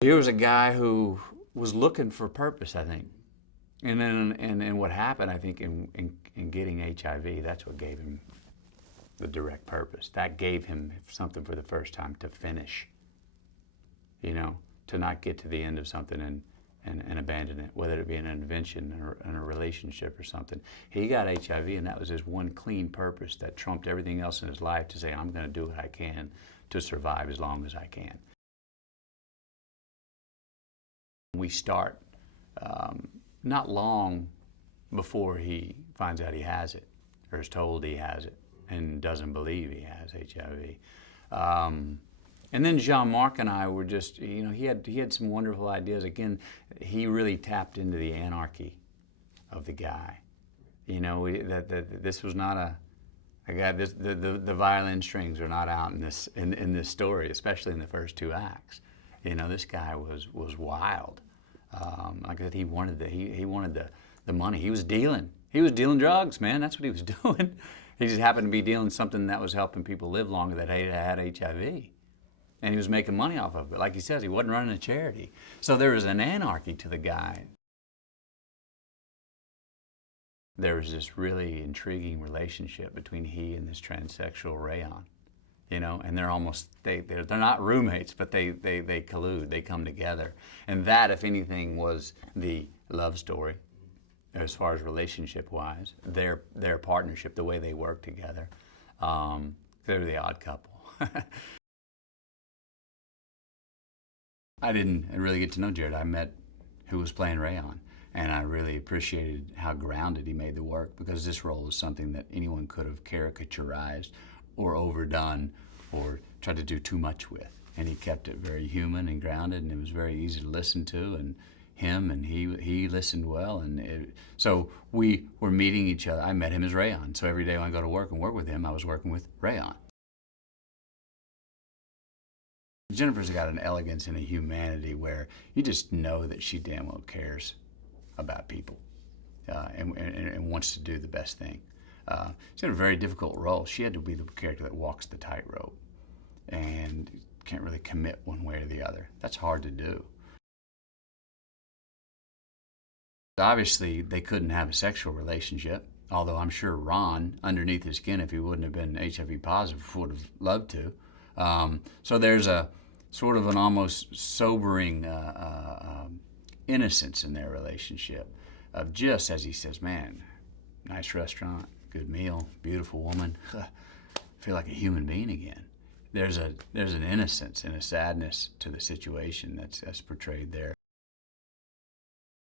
Here was a guy who was looking for purpose, I think. And then, and what happened, I think, in getting HIV, that's what gave him the direct purpose. That gave him something for the first time to finish, you know, to not get to the end of something and abandon it, whether it be an invention or in a relationship or something. He got HIV, and that was his one clean purpose that trumped everything else in his life, to say, I'm going to do what I can to survive as long as I can. We start not long before he finds out he has it, or is told he has it, and doesn't believe he has HIV. And then Jean-Marc and I were just, you know, he had some wonderful ideas. Again, he really tapped into the anarchy of the guy. You know, this was not a guy. The violin strings are not out in this story, especially in the first two acts. You know, this guy was wild. Like I said, he wanted the money. He was dealing drugs, man. That's what he was doing. He just happened to be dealing something that was helping people live longer that had HIV. And he was making money off of it. Like he says, he wasn't running a charity. So there was an anarchy to the guy. There was this really intriguing relationship between he and this transsexual Rayon. You know, and they're not roommates, but they collude, they come together. And that, if anything, was the love story as far as relationship-wise, their partnership, the way they work together. They're the odd couple. I didn't really get to know Jared. I met who was playing Rayon, and I really appreciated how grounded he made the work, because this role is something that anyone could have caricaturized or overdone or tried to do too much with. And he kept it very human and grounded, and it was very easy to listen to, and he listened well. And so we were meeting each other. I met him as Rayon, so every day when I go to work and work with him, I was working with Rayon. Jennifer's got an elegance and a humanity where you just know that she damn well cares about people and wants to do the best thing. She's in a very difficult role. She had to be the character that walks the tightrope and can't really commit one way or the other. That's hard to do. Obviously, they couldn't have a sexual relationship, although I'm sure Ron, underneath his skin, if he wouldn't have been HIV positive, would have loved to. So there's a sort of an almost sobering innocence in their relationship, of just, as he says, man, nice restaurant, good meal, beautiful woman, feel like a human being again. There's an innocence and a sadness to the situation that's portrayed there.